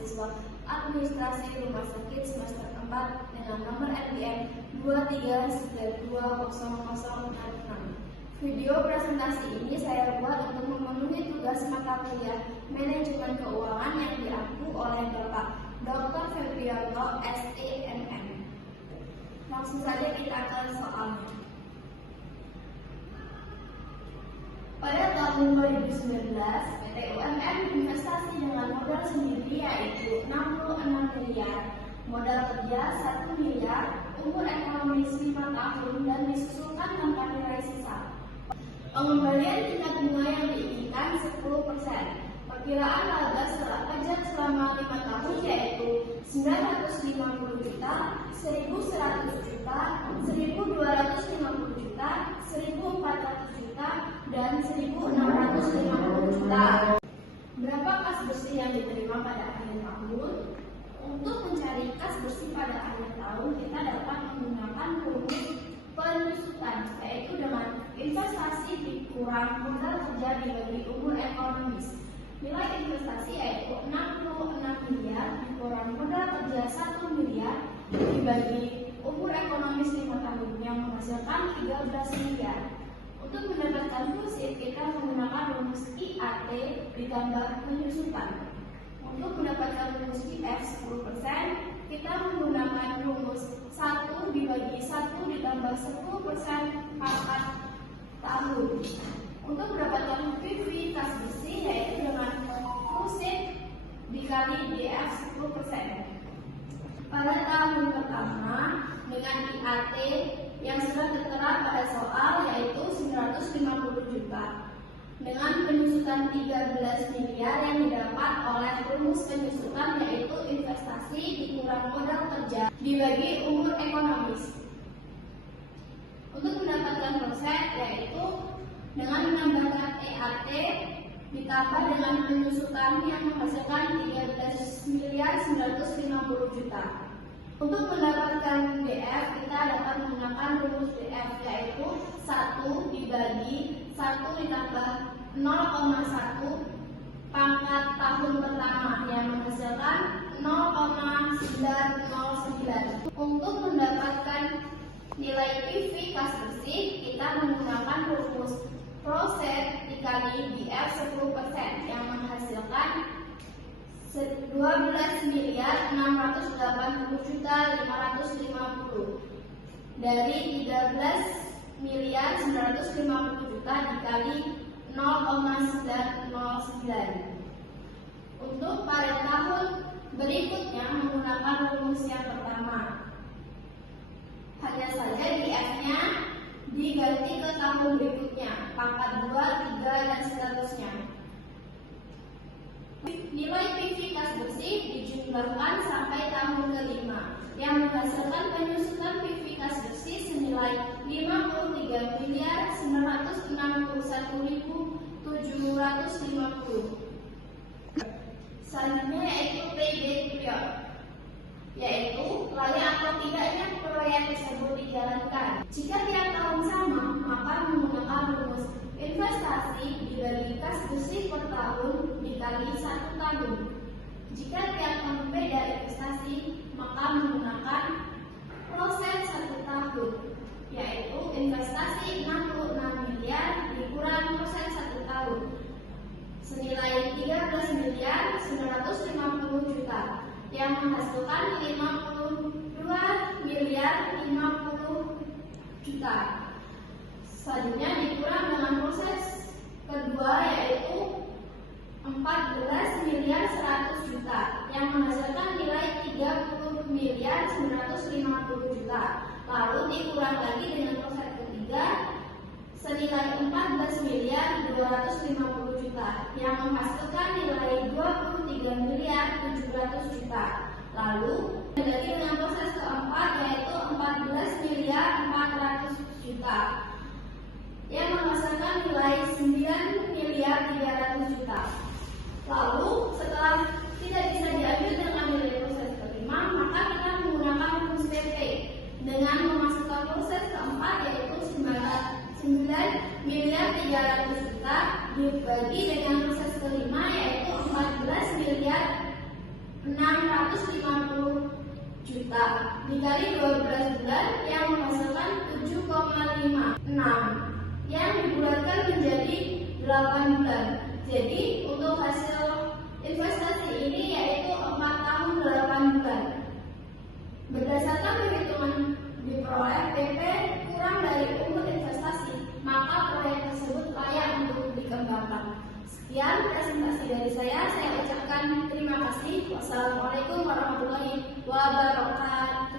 mahasiswa administrasi rumah sakit semester 4 dengan nomor NPM 23920006. Video presentasi ini saya buat untuk memenuhi tugas mata kuliah Manajemen Keuangan yang diampu oleh Bapak Dr. Febrianto, STMM. Langsung saja kita ke soalnya. Pada tahun 2019, PT UMM investasi dengan modal sendiri yaitu 66 miliar, modal kerja 1 miliar, umur ekonomis 5 tahun dan disusulkan tanpa nilai sisa. Pengembalian tingkat bunga yang diinginkan 10%. Perkiraan laba pajak selama 5 tahun yaitu 950 juta, 1.100 juta, 1.250 juta, 1.400 juta, dan 1.650 juta. Berapa kas bersih yang diterima pada akhir tahun? Untuk mencari kas bersih pada akhir tahun, kita dapat menggunakan rumus penyusutan, yaitu dengan investasi dikurang modal kerja dibagi umur ekonomis. Nilai investasi yaitu 66 miliar dikurang modal kerja 1 miliar dibagi umur ekonomis 5 tahun yang menghasilkan 13 miliar. Untuk mendapatkan prinsip, kita menggunakan rumus IAT ditambah penyusutan. Untuk mendapatkan rumus PF 10%, kita menggunakan rumus 1 dibagi 1 ditambah 10% pangkat tahun. Untuk mendapatkan PV kas bersih yaitu dengan prinsip dikali DF 10%. Pada tahun pertama dengan IAT yang sudah tertera pada soal yaitu 950 juta. Dengan penyusutan 13 miliar yang didapat oleh rumus penyusutan yaitu investasi dikurang modal kerja dibagi umur ekonomis. Untuk mendapatkan proses yaitu dengan menambahkan EAT ditambah dengan penyusutan yang menghasilkan 13 miliar 950 juta. Untuk mendapatkan DF, kita dapat menggunakan rumus DF yaitu 1 dibagi 1 ditambah 0,1 pangkat tahun pertama yang menghasilkan 0,909. Untuk mendapatkan nilai PV kas bersih, kita menggunakan rumus proses dikali DF 10% yang menghasilkan 12 miliar 680 juta 550 dari 13 miliar 950 juta dikali 0,909. Untuk pada tahun berikutnya menggunakan rumus yang pertama, hanya saja DF-nya diganti ke tahun berikutnya, pangkat 2, 3, dan seterusnya. Nilai PV kas bersih dijumlahkan sampai tahun kelima yang menghasilkan penyusutan PV kas bersih senilai 53 miliar 961.750. Selanjutnya yaitu PB period, yaitu layak atau tidaknya proyek tersebut dijalankan. Jika tiap tahun sama, maka menggunakan rumus investasi dibagi kas bersih per tahun dikali 1 tahun. Jika tiap tahun beda investasi, maka menggunakan proses 1 tahun, yaitu investasi 66 miliar dikurang proses 1 tahun senilai 13 miliar 950 juta yang menghasilkan 52 miliar 50 juta. Selanjutnya dikurang dengan proses kedua yaitu 14 miliar 100 juta yang menghasilkan nilai 30 miliar 950 juta. Lalu dikurang lagi dengan proses ketiga senilai 14 miliar 250 juta yang menghasilkan nilai 23 miliar 700 juta. Lalu lagi dengan proses keempat yaitu 14 miliar 400 juta yang menghasilkan nilai 9 miliar 300 juta. Lalu setelah tidak bisa diambil dengan nilai proses kelima, maka kita menggunakan rumus PP dengan memasukkan proses keempat yaitu 9 miliar 300 juta dibagi dengan proses kelima yaitu 14 miliar 650 juta dikali 12 bulan yang menghasilkan 7,56 yang dibulatkan menjadi 8 bulan. Jadi untuk hasil investasi ini yaitu 4 tahun 8 bulan. Berdasarkan perhitungan diperoleh PP kurang dari umur investasi, maka proyek tersebut layak untuk dikembangkan. Sekian presentasi dari saya ucapkan terima kasih. Wassalamualaikum warahmatullahi wabarakatuh.